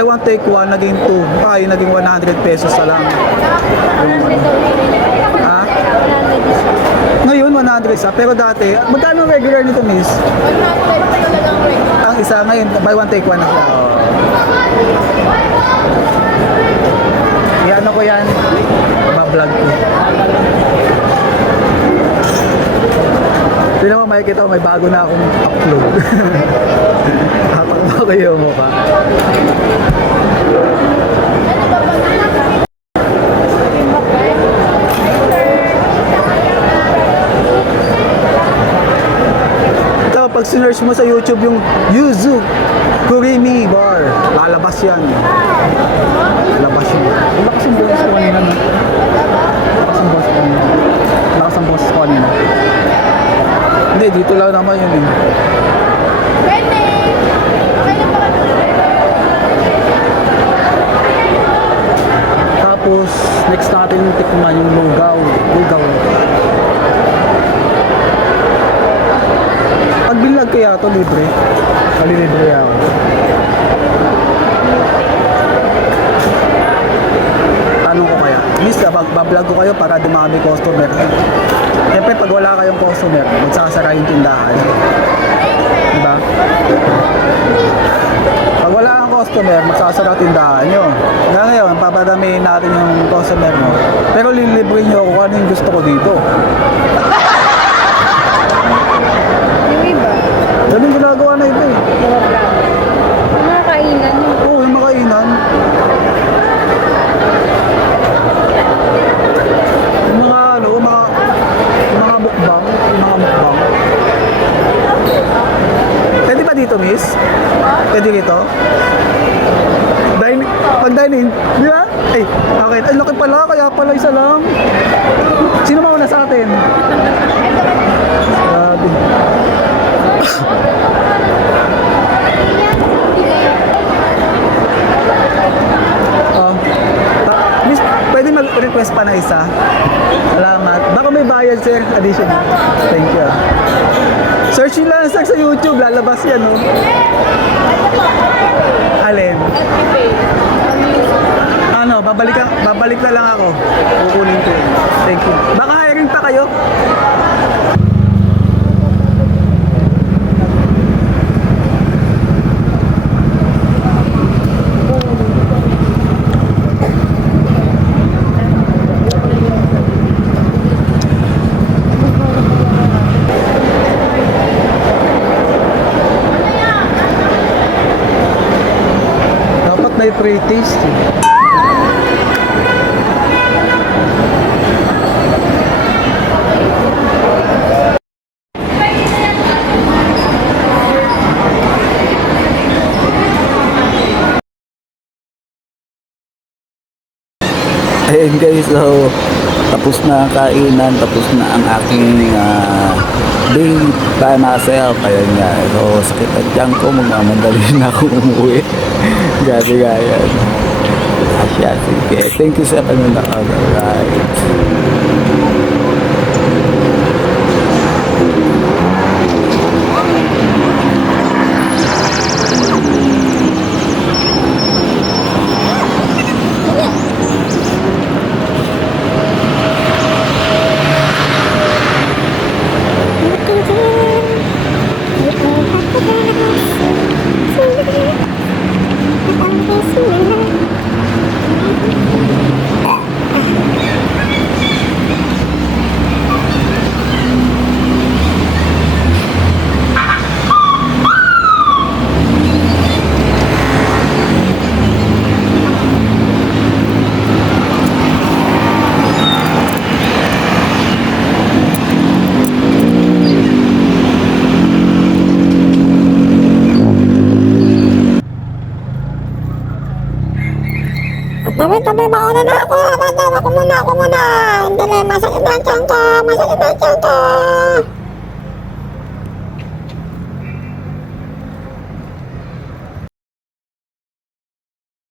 buy one take one, naging 2. Ay, naging 100 pesos na lang. Ha? Ngayon 100 sa, pero dati, magkano regular nito, miss? 100 talagang regular. Ang isa ngayon, buy one take one na siya. Yan ko yan. Mablog ko. Hindi naman makikita ko, may bago na akong upload. Hapak ba kayo mo pa? Ito, pag sinearch mo sa YouTube yung Yuzu Kurimi Bar, lalabas yan. Lalabas yun. Lakas ang boses ko kanina. Lakas ang boses ko kanina. Lakas ang boses ko kanina. Hindi, dito lang naman yun eh. Pwede! Okay lang ba kami? Tapos, next natin tikman yung lugaw. Lugaw. Pag binlag kaya ito, libre. Libre ako. Tanong ko kaya, miss, bablog ko kayo para dumami customer. Siyempre, pag wala kayong customer, magsasara yung tindahan. Diba? Pag wala kang customer, magsasara tindahan nyo. Kaya ngayon, papadamihin natin yung customer mo. Pero lilibre nyo ako kung ano yung gusto ko dito. Yung iba? Ganun ginagawa na ito eh. Mga kainan. Oo, yung makainan. Yung mga ano, mga mukbang. Yung mga mukbang. Pwede ba dito, miss? Pwede dito? Dining, pag dining, di ba? Ay, okay. Ay, laki pala, kaya pala isa lang. Sino mauna sa atin? Grabe. Miss, pwede mag-request pa na isa? Salamat. Baka may bayad, sir. Additional. Thank you. Search nyo lang, sir, sa YouTube. Lalabas yan, no? Alin? Ano, babalik na lang ako. Kukunin ko. Thank you. Baka hiring pa kayo? Dapat may pre-taste. Ayun guys, so tapos na ang kainan, tapos na ang aking day by myself. Ayun nga, so sakit at tiyan ko, magmamadali na ako umuwi. Gabi gaya. Asya, sige. Thank you sa panonood. Alright. Tabi, mauna na ako. Ako muna. Dali, masakit na ang tiyan ko.